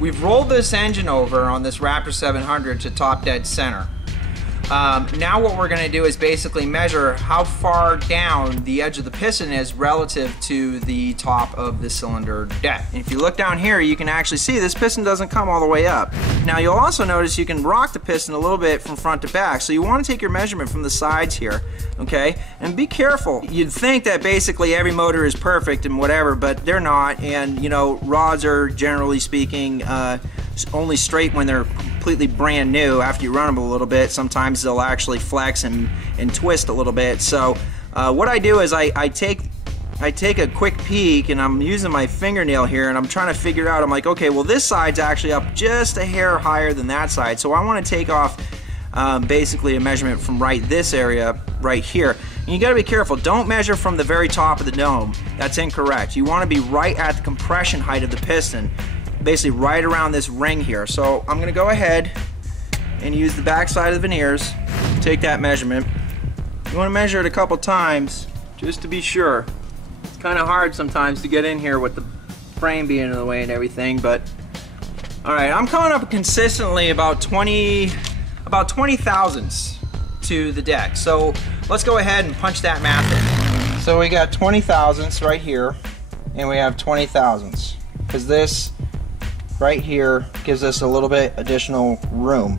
we've rolled this engine over on this Raptor 700 to top dead center. Now what we're going to do is basically measure how far down the edge of the piston is relative to the top of the cylinder deck. And if you look down here, you can actually see this piston doesn't come all the way up. Now you'll also notice you can rock the piston a little bit from front to back. So you want to take your measurement from the sides here, okay? And be careful. You'd think that basically every motor is perfect and whatever, but they're not. And you know, rods are generally speaking only straight when they're completely brand new. After you run them a little bit, sometimes they'll actually flex and twist a little bit. So what I do is I take a quick peek, and I'm using my fingernail here, and I'm trying to figure out, I'm like, okay, well this side's actually up just a hair higher than that side, so I want to take off basically a measurement from this area right here. And you got to be careful, don't measure from the very top of the dome. That's incorrect. You want to be right at the compression height of the piston, basically right around this ring here. So I'm going to go ahead and use the back side of the veneers, take that measurement. You want to measure it a couple times just to be sure. It's kind of hard sometimes to get in here with the frame being in the way and everything, but alright, I'm coming up consistently about 20 thousandths to the deck. So let's go ahead and punch that math in. So we got 20 thousandths right here, and we have 20 thousandths, because this right here gives us a little bit additional room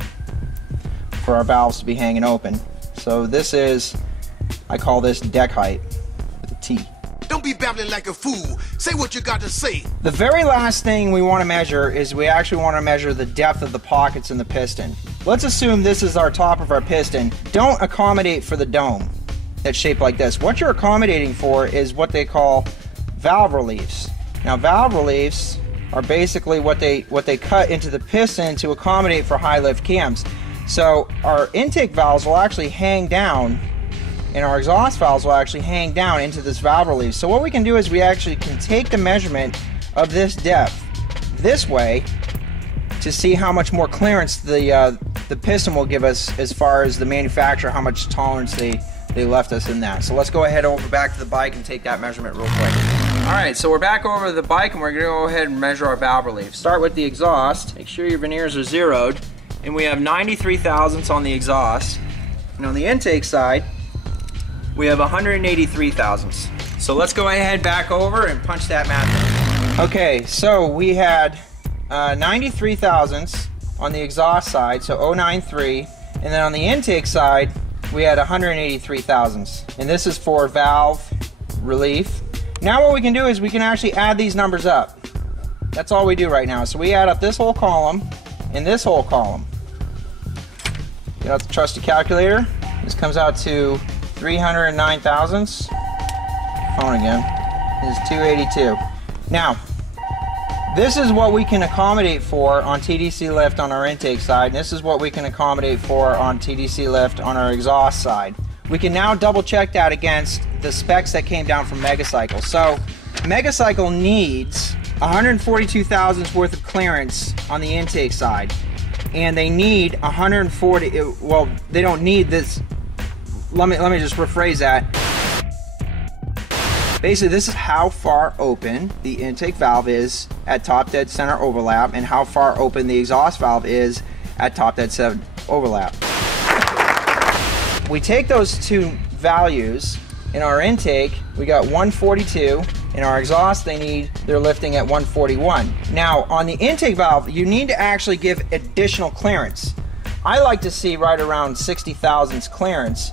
for our valves to be hanging open. So this is, I call this deck height with a T. Don't be babbling like a fool. Say what you got to say. The very last thing we want to measure is we actually want to measure the depth of the pockets in the piston. Let's assume this is our top of our piston. Don't accommodate for the dome that's shaped like this. What you're accommodating for is what they call valve reliefs. Now valve reliefs are basically what they cut into the piston to accommodate for high lift cams. So our intake valves will actually hang down, and our exhaust valves will actually hang down into this valve relief. So what we can do is we actually can take the measurement of this depth this way to see how much more clearance the piston will give us as far as the manufacturer, how much tolerance they left us in that. So let's go ahead over back to the bike and take that measurement real quick. Alright, so we're back over to the bike, and we're going to go ahead and measure our valve relief. Start with the exhaust. Make sure your veneers are zeroed. And we have 93 thousandths on the exhaust. And on the intake side, we have 183 thousandths. So let's go ahead back over and punch that math in. Okay, so we had 93 thousandths on the exhaust side, so 093. And then on the intake side, we had 183 thousandths. And this is for valve relief. Now what we can do is we can actually add these numbers up. That's all we do right now. So we add up this whole column and this whole column. Get out the trusty calculator. This comes out to 309 thousandths. Phone again. This is 282. Now, this is what we can accommodate for on TDC lift on our intake side, and this is what we can accommodate for on TDC lift on our exhaust side. We can now double check that against the specs that came down from Megacycle. So Megacycle needs 142 thousandths worth of clearance on the intake side, and they need 140, well, they don't need this. Let me just rephrase that. Basically, this is how far open the intake valve is at top dead center overlap, and how far open the exhaust valve is at top dead center overlap. We take those two values. In our intake, we got 142. In our exhaust, they're lifting at 141. Now, on the intake valve, you need to actually give additional clearance. I like to see right around 60 thousandths clearance,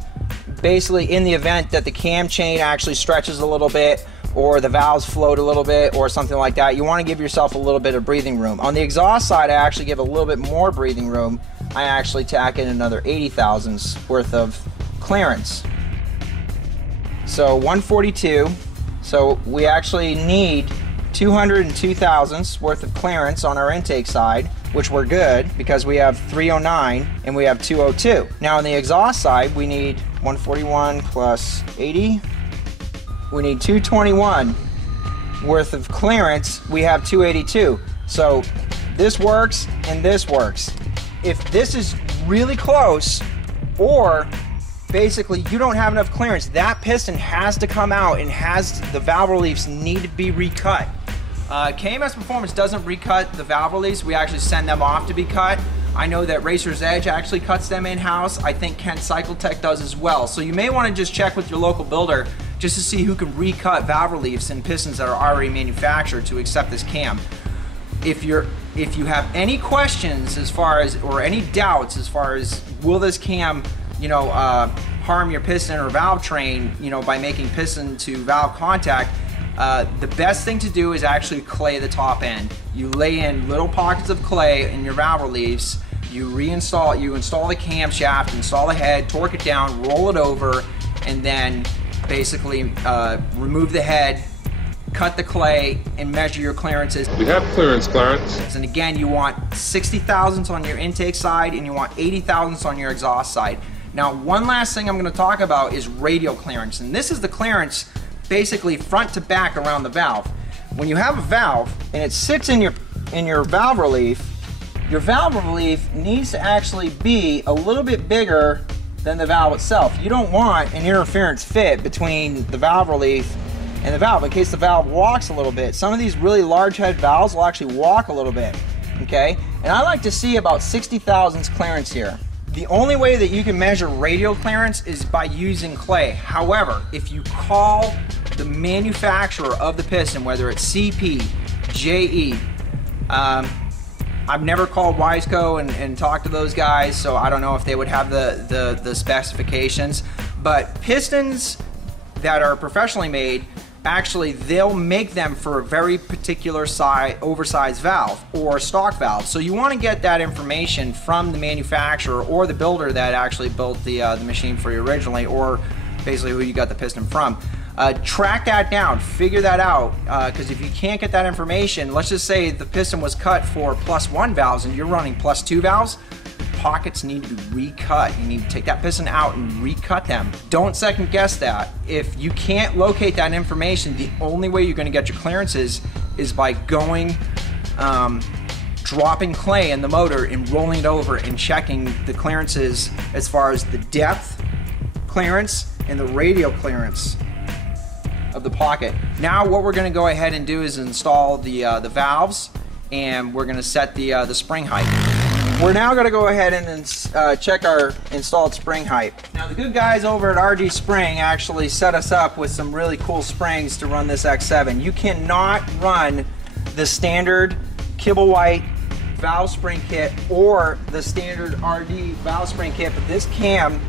basically in the event that the cam chain actually stretches a little bit, or the valves float a little bit, or something like that. You want to give yourself a little bit of breathing room. On the exhaust side, I actually give a little bit more breathing room. I actually tack in another 80 thousandths worth of clearance. So 142. So we actually need 202 thousandths worth of clearance on our intake side, which we're good because we have 309 and we have 202. Now on the exhaust side, we need 141 plus 80. We need 221 worth of clearance. We have 282. So this works and this works. If this is really close, or basically you don't have enough clearance, that piston has to come out, and the valve reliefs need to be recut. KMS Performance doesn't recut the valve release. We actually send them off to be cut. I know that Racer's Edge actually cuts them in-house. I think Kent Cycle Tech does as well. So you may want to just check with your local builder just to see who can recut valve reliefs and pistons that are already manufactured to accept this cam. If you have any questions as far as, or any doubts as far as, will this cam, you know, harm your piston or valve train, you know, by making piston to valve contact, the best thing to do is actually clay the top end. You lay in little pockets of clay in your valve reliefs, you install the camshaft, install the head, torque it down, roll it over, and then basically remove the head, cut the clay, and measure your clearances. We have clearance, Clarence. And again, you want 60 thousandths on your intake side, and you want 80 thousandths on your exhaust side. Now, one last thing I'm going to talk about is radial clearance, and this is the clearance basically front to back around the valve. When you have a valve and it sits in your valve relief, your valve relief needs to actually be a little bit bigger than the valve itself. You don't want an interference fit between the valve relief and the valve in case the valve walks a little bit. Some of these really large head valves will actually walk a little bit, okay? And I like to see about 60 thousandths clearance here. The only way that you can measure radial clearance is by using clay. However, if you call the manufacturer of the piston, whether it's CP, JE, I've never called Wiseco and talked to those guys, so I don't know if they would have the specifications, but pistons that are professionally made, actually they'll make them for a very particular size, oversized valve or stock valve. So you want to get that information from the manufacturer or the builder that actually built the machine for you originally, or basically who you got the piston from. Track that down, figure that out, because if you can't get that information, let's just say the piston was cut for +1 valves and you're running +2 valves, pockets need to be recut. You need to take that piston out and recut them. Don't second guess that. If you can't locate that information, the only way you're going to get your clearances is by going, dropping clay in the motor and rolling it over and checking the clearances as far as the depth clearance and the radial clearance of the pocket. Now what we're going to go ahead and do is install the valves, and we're going to set the spring height. We're now going to go ahead and check our installed spring height. Now the good guys over at RG Spring actually set us up with some really cool springs to run this X7. You cannot run the standard kibble white valve spring kit or the standard RD valve spring kit, but this cam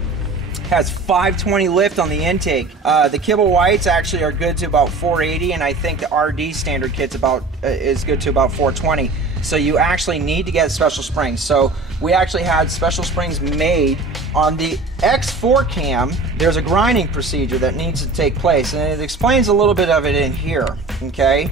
has 520 lift on the intake. The kibble whites actually are good to about 480, and I think the RD standard kit's is good to about 420. So you actually need to get special springs. So we actually had special springs made on the X4 cam. There's a grinding procedure that needs to take place, and it explains a little bit of it in here, okay?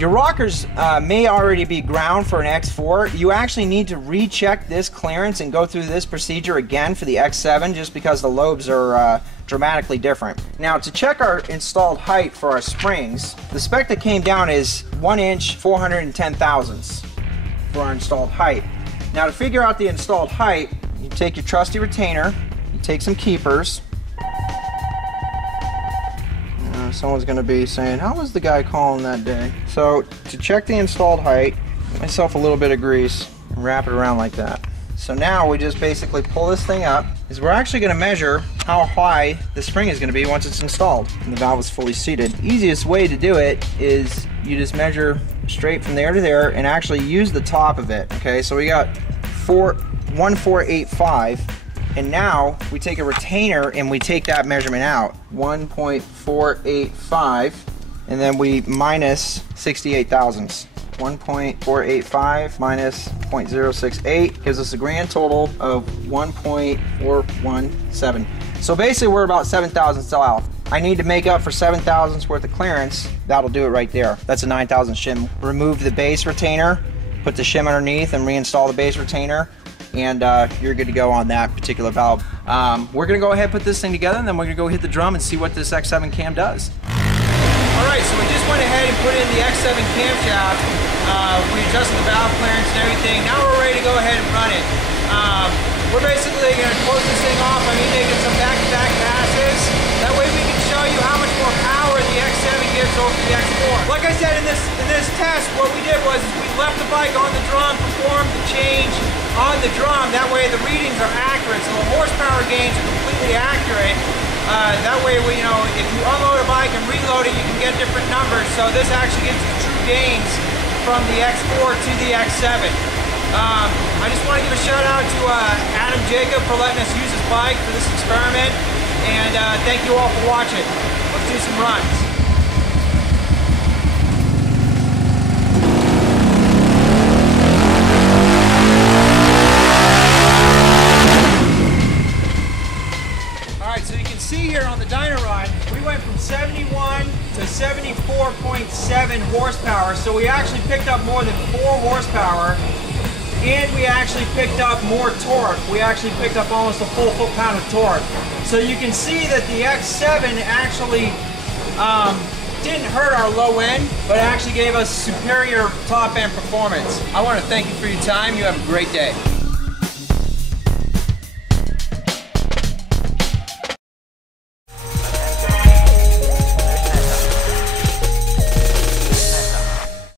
Your rockers may already be ground for an X4. You actually need to recheck this clearance and go through this procedure again for the X7 just because the lobes are dramatically different. Now to check our installed height for our springs, the spec that came down is 1 inch 410 thousandths for our installed height. Now to figure out the installed height, you take your trusty retainer, you take some keepers. Someone's going to be saying, how was the guy calling that day? So to check the installed height, get myself a little bit of grease and wrap it around like that. So now we just basically pull this thing up, is we're actually going to measure how high the spring is going to be once it's installed and the valve is fully seated. Easiest way to do it is you just measure straight from there to there and actually use the top of it. Okay, so we got 1485. And now we take a retainer and we take that measurement out, 1.485, and then we minus 68 thousandths. 1.485 minus 0.068 gives us a grand total of 1.417. So basically we're about 7 thousandths off. I need to make up for 7 thousandths worth of clearance. That'll do it right there. That's a 9 thousandths shim. Remove the base retainer, put the shim underneath and reinstall the base retainer, and you're good to go on that particular valve. We're gonna go ahead and put this thing together, and then we're gonna go hit the drum and see what this X7 cam does. All right, so we just went ahead and put in the X7 camshaft. We adjusted the valve clearance and everything. Now we're ready to go ahead and run it. We're basically gonna close this thing off. I'm making some back-to-back passes. That way we can show you how much more power the X7 gives over the X4. Like I said in this test, what we did was we left the bike on the drum, performed the change on the drum. That way the readings are accurate, so the horsepower gains are completely accurate. That way, if you unload a bike and reload it, you can get different numbers. So this actually gives you true gains from the X4 to the X7. I just want to give a shout out to Adam Jacob for letting us use his bike for this experiment. And thank you all for watching. Let's do some runs. So you can see here on the dyno run, we went from 71 to 74.7 horsepower. So we actually picked up more than 4 horsepower, and we actually picked up more torque. We actually picked up almost a full foot-pound of torque. So you can see that the X7 actually didn't hurt our low end, but actually gave us superior top end performance. I want to thank you for your time. You have a great day.